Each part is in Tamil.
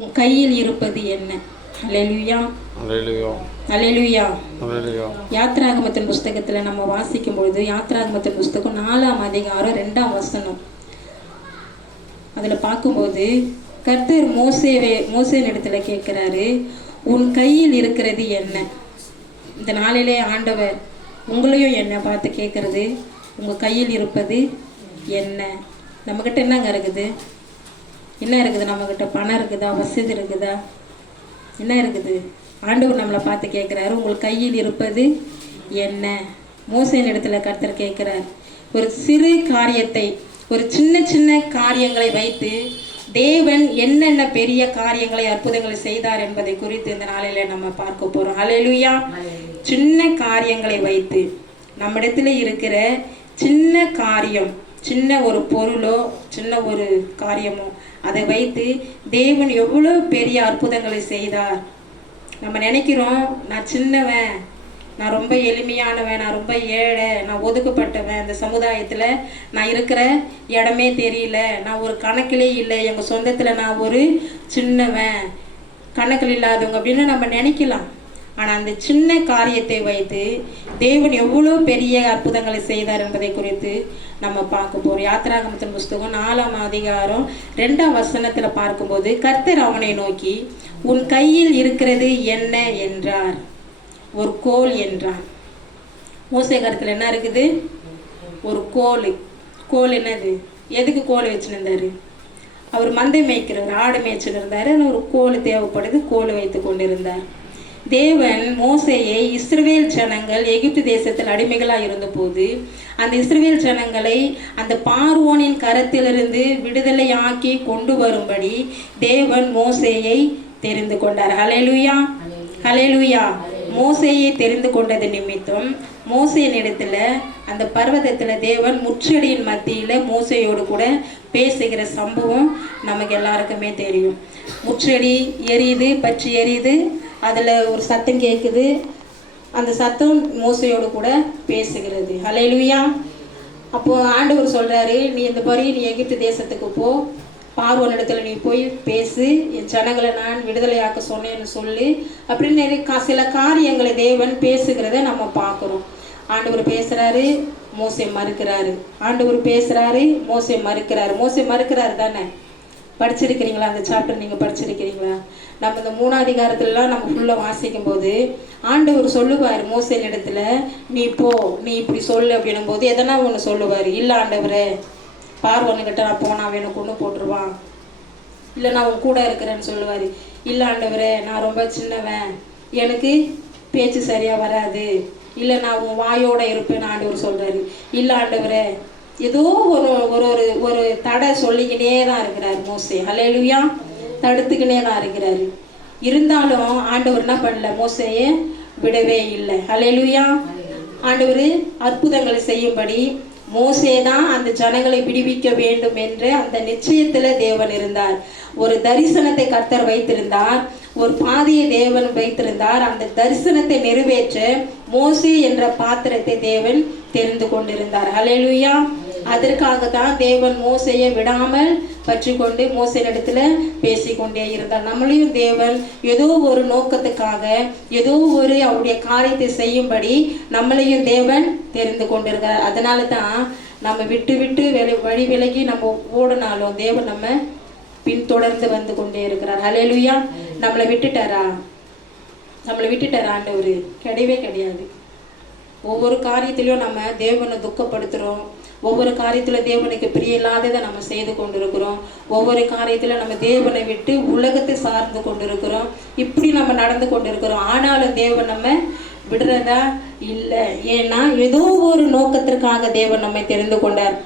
உன் கையில் இருப்பது என்ன? அலையலுயா அலையலுயா யாத்ராகமத்தின் புஸ்தகத்தில் நம்ம வாசிக்கும் பொழுது யாத்ராகமத்தின் புஸ்தகம் நாலாம் அதிகாரம் ரெண்டாம் வசனம். அதில் பார்க்கும்போது கர்த்தர் மோசேவே மோசேன் இடத்துல கேட்குறாரு உன் கையில் இருக்கிறது என்ன? இந்த நாளிலே ஆண்டவர் உங்களையும் என்ன பார்த்து கேட்குறது உங்கள் கையில் இருப்பது என்ன? நம்மக்கிட்ட என்னங்க இருக்குது? என்ன இருக்குது? நம்மக்கிட்ட பணம் இருக்குதா? வசதி இருக்குதா? என்ன இருக்குது? ஆண்டவர் நம்மளை பார்த்து கேட்குறாரு. உங்கள் கையில் இருப்பது என்ன? மோசையின் இடத்துல கர்த்தர் கேட்குறார். ஒரு சிறு காரியத்தை ஒரு சின்ன சின்ன காரியங்களை வைத்து தேவன் என்னென்ன பெரிய காரியங்களை அற்புதங்களை செய்தார் என்பதை குறித்து இந்த நாளில நம்ம பார்க்க போறோம். ஹalleluya சின்ன காரியங்களை வைத்து நம்மிடத்துல இருக்கிற சின்ன காரியம் சின்ன ஒரு பொருளோ சின்ன ஒரு காரியமோ அதை வைத்து தேவன் எவ்வளோ பெரிய அற்புதங்களை செய்தார். நம்ம நினைக்கிறோம் நான் சின்னவன் நான் ரொம்ப எளிமையானவன் நான் ரொம்ப ஏழை நான் ஒதுக்கப்பட்டவன் இந்த சமுதாயத்தில். நான் இருக்கிற இடமே தெரியல நான் ஒரு கணக்கிலே இல்லை எங்கள் சொந்தத்தில் நான் ஒரு சின்னவன் கணக்கில் இல்லாதவங்க அப்படின்னு நம்ம நினைக்கலாம். ஆனால் அந்த சின்ன காரியத்தை வைத்து தேவன் எவ்வளோ பெரிய அற்புதங்களை செய்தார் என்பதை குறித்து நம்ம பார்க்க போகிறோம் யாத்திராகமத்தின் புஸ்தகம் நாலாம் அதிகாரம் ரெண்டாம் வசனத்தில் பார்க்கும்போது கர்த்தர் அவனை நோக்கி உன் கையில் இருக்கிறது என்ன? என்றார். ஒரு கோல் என்றான் மோசே கருத்தில் என்ன இருக்குது? ஒரு கோல். கோல் என்னது? எதுக்கு கோல் வச்சுருந்தாரு அவர் மந்தை மேய்க்கிறவர் ஆடு மேய்ச்சிட்டு இருந்தார். ஒரு கோல் தேவைப்படுது. கோல் வைத்து கொண்டிருந்தார். தேவன் மோசேயை இஸ்ரவேல் ஜனங்கள் எகிப்து தேசத்தில் அடிமைகளாக இருந்தபோது அந்த இஸ்ரவேல் ஜனங்களை அந்த பார்வோனின் கரத்திலிருந்து விடுதலையாக்கி கொண்டு வரும்படி தேவன் மோசேயை தெரிந்து கொண்டார். ஹalleluya ஹalleluya மோசேயை தெரிந்து கொண்டது நிமித்தம் மோசேயின் இடத்துல அந்த பர்வதத்துல தேவன் முச்செடியின் மத்தியில மோசையோடு கூட பேசுகிற சம்பவம் நமக்கு எல்லாருக்குமே தெரியும். முச்செடி எரியுது பற்றி எரியுது அதில் ஒரு சத்தம் கேட்குது அந்த சத்தம் மோசையோடு கூட பேசுகிறது. அலையிலுயா அப்போது ஆண்டவர் சொல்கிறாரு நீ இந்த மாதிரி நீ எகிப்து தேசத்துக்கு போ. பார்வன் இடத்துல நீ போய் பேசு. என் ஜனங்களை நான் விடுதலையாக்க சொன்னேன்னு சொல்லி. அப்படின்னு நிறைய சில காரியங்களை தேவன் பேசுகிறத நம்ம பார்க்குறோம். ஆண்டவர் பேசுகிறாரு மோசை மறுக்கிறாரு. ஆண்டவர் பேசுகிறாரு மோசை மறுக்கிறாரு. மோசை மறுக்கிறாரு தானே? படிச்சிருக்கிறீங்களா? அந்த சாப்டர் நீங்கள் படிச்சிருக்கிறீங்களா? நம்ம இந்த மூணாதிகாரத்துலலாம் நம்ம ஃபுல்லாக வாசிக்கும் போது ஆண்டவர் சொல்லுவார் மோசையின் இடத்துல நீ போ நீ இப்படி சொல்லு அப்படின்னும் போது எதனா ஒன்று சொல்லுவார். இல்லை ஆண்டவரே பார்வனுக்கிட்ட நான் போனா வேணும் கொண்டு போட்டுருவான். இல்லை நான் உன் கூட இருக்கிறேன்னு சொல்லுவார். இல்லை ஆண்டவரே நான் ரொம்ப சின்னவன். எனக்கு பேச்சு சரியாக வராது. இல்லை நான் உன் வாயோட இருப்பேன்னு ஆண்டவர் சொல்கிறாரு இல்லை ஆண்டவரே ஏதோ ஒரு ஒரு ஒரு ஒரு தடை சொல்லிக்கிட்டே தான் இருக்கிறார் மோசே. ஹலேலுயா தடுத்துக்கினே தான் இருக்கிறாரு. இருந்தாலும் ஆண்டவர் என்ன பண்ணல? மோசையை விடவே இல்லை. ஹலேலுயா ஆண்டவர் அற்புதங்களை செய்யும்படி மோசே தான் அந்த ஜனங்களை விடுவிக்க வேண்டும் என்று அந்த நிச்சயத்தில் தேவன் இருந்தார். ஒரு தரிசனத்தை கர்த்தர் வைத்திருந்தார். ஒரு பாதையை தேவன் வைத்திருந்தார். அந்த தரிசனத்தை நிறைவேற்ற மோசே என்ற பாத்திரத்தை தேவன் தெரிந்து கொண்டிருந்தார். அலையலுயா அதற்காக தான் தேவன் மோசையை விடாமல் பற்றி கொண்டு மோசையினிடத்துல பேசிக்கொண்டே இருந்தார். நம்மளையும் தேவன் ஏதோ ஒரு நோக்கத்துக்காக ஏதோ ஒரு அவருடைய காரியத்தை செய்யும்படி நம்மளையும் தேவன் தெரிந்து கொண்டிருக்கிறார் அதனால தான் நம்ம விட்டு விட்டு வெளி வழி விலகி நம்ம ஓடினாலும் தேவன் நம்ம பின்தொடர்ந்து வந்து கொண்டே இருக்கிறார். ஹalleluya நம்மளை விட்டுட்டாரா? நம்மளை விட்டுட்டாரா ஆண்டவர் கிடையவே கிடையாது. ஒவ்வொரு காரியத்திலையும் நம்ம தேவனை துக்கப்படுத்துகிறோம் ஒவ்வொரு காரியத்தில் தேவனுக்கு பிரிய இல்லாததை நம்ம செய்து கொண்டிருக்கிறோம். ஒவ்வொரு காரியத்தில் நம்ம தேவனை விட்டு உலகத்தை சார்ந்து கொண்டிருக்கிறோம். இப்படி நம்ம நடந்து கொண்டிருக்கிறோம். ஆனாலும் தேவன் நம்ம விடுறதா இல்லை? ஏன்னா ஏதோ ஒரு நோக்கத்திற்காக தேவன் நம்மை தெரிந்து கொண்டார்.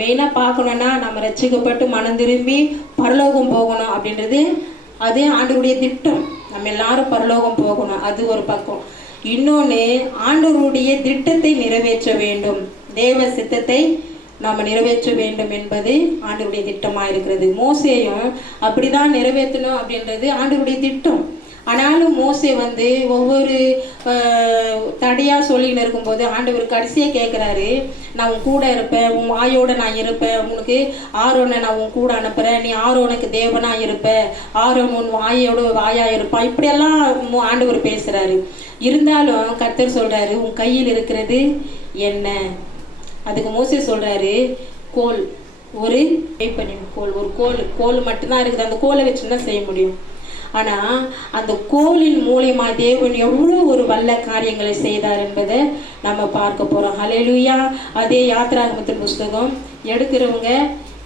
மெயினாக பார்க்கணுன்னா நம்ம ரசிக்கப்பட்டு மனம் திரும்பி பரலோகம் போகணும் அப்படின்றது அது ஆண்டவருடைய திட்டம். நம்ம எல்லாரும் பரலோகம் போகணும். அது ஒரு பக்கம். இன்னொன்று ஆண்டவருடைய திட்டத்தை நிறைவேற்ற வேண்டும். தேவ சித்தத்தை நாம் நிறைவேற்ற வேண்டும் என்பது ஆண்டவருடைய திட்டமாக இருக்கிறது. மோசையும் அப்படிதான் நிறைவேற்றணும் அப்படின்றது ஆண்டவருடைய திட்டம். ஆனாலும் மோசே வந்து ஒவ்வொரு தடையாக தடையா சொல்லின்னு இருக்கும்போது ஆண்டவர் கடைசியாக கேட்குறாரு நான் உன் கூட இருப்பேன் உன் வாயோட நான் இருப்பேன் உனக்கு ஆரோனை நான் உன் கூட அனுப்புகிறேன் நீ ஆரோனுக்கு தேவனாக இருப்ப ஆரோன் உன் வாயோட வாயாக இருப்பான் இப்படியெல்லாம் ஆண்டவர் பேசுகிறாரு இருந்தாலும் கர்த்தர் சொல்கிறாரு உன் கையில் இருக்கிறது என்ன? அதுக்கு மோசே சொல்கிறாரு கோல் ஒரு கைப்பண்ணி கோல் ஒரு கோல் கோல் மட்டும்தான் இருக்குது அந்த கோலை வச்சு தான் செய்ய முடியும். ஆனா அந்த கோலின் மூலியமா தேவன் எவ்வளோ ஒரு வல்ல காரியங்களை செய்தார் என்பதை நம்ம பார்க்க போறோம். ஹalleluya. அதே யாத்ராகமத்தின் புஸ்தகம் எடுக்கிறவங்க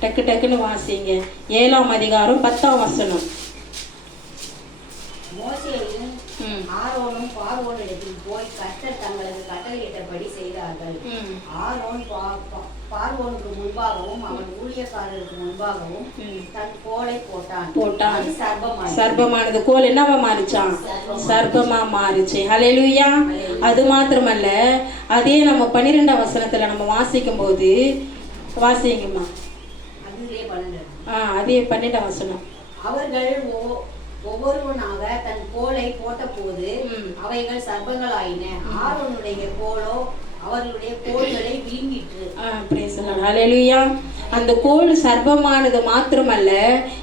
டக்கு டக்குன்னு வாசிங்க. ஏழாம் அதிகாரம் பத்தாம் வசனம். ஆரோனும் பார்வோனிடத்தில் போய் கர்த்தர் தங்களுக்கு கட்டளையிட்டபடி செய்தார்கள். ஆரோன் பார்வோனுக்கு முன்பாகவும் அவன் ஊழியக்காரருக்கு முன்பாகவும். தன் கோலை போட்டான். போட்டான். சர்ப்பமானது. கோல் என்னவா மாறிச்சான்? சர்ப்பமா மாறிச்சு. ஹalleluya. அது மாத்திரமல்ல அதே நம்ம பன்னிரெண்டாம் வசனத்துல நம்ம வாசிக்கும் போது வாசிங்கம்மா அதிலே பன்னெண்டு. ஆ அதே பன்னெண்டாம் வசனம். அவர்கள் ஒவ்வொ- ஒவ்வொருவனாக தன் கோலை போட்டபோது ம். அவைகள் சர்ப்பங்களாயின. ஆரோனுடைய கோலோ அவர்களுடைய கோள்களை வீங்கிற்று ஆ அந்த கோல் சர்வமானது மாத்திரமல்ல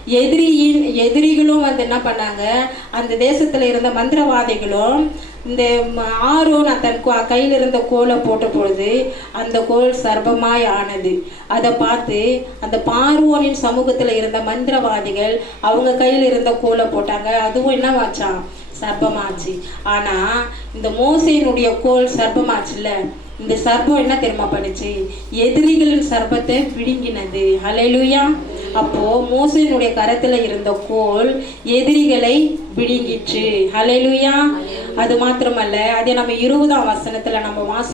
எதிரியின் எதிரிகளும் வந்து என்ன பண்ணாங்க அந்த தேசத்துல இருந்த மந்திரவாதிகளும் இந்த ம- ஆரோன் தன் கையில் இருந்த கோலை போட்ட பொழுது அந்த கோல் சர்பமாய் ஆனது. அதை பார்த்து அந்த பார்வோனின் சமூகத்தில் இருந்த மந்திரவாதிகள் அவங்க கையில் இருந்த கோலை போட்டாங்க. அதுவும் என்னவாச்சான் சர்பமாச்சு ஆனால் இந்த மோசையினுடைய கோல் சர்பமாச்சுல்ல இந்த சர்ப்பம் என்ன தெரியுமா பண்ணுச்சு? எதிரிகளின் சர்ப்பத்தை விழுங்கினது ஹalleluya அப்போ மோசனுடைய கரத்துல இருந்த கோல் எதிரிகளை விழுங்கிற்று ஹalleluya அது மாத்திரமல்ல அதே நம்ம இருபதாம் வசனத்துல நம்ம வாசி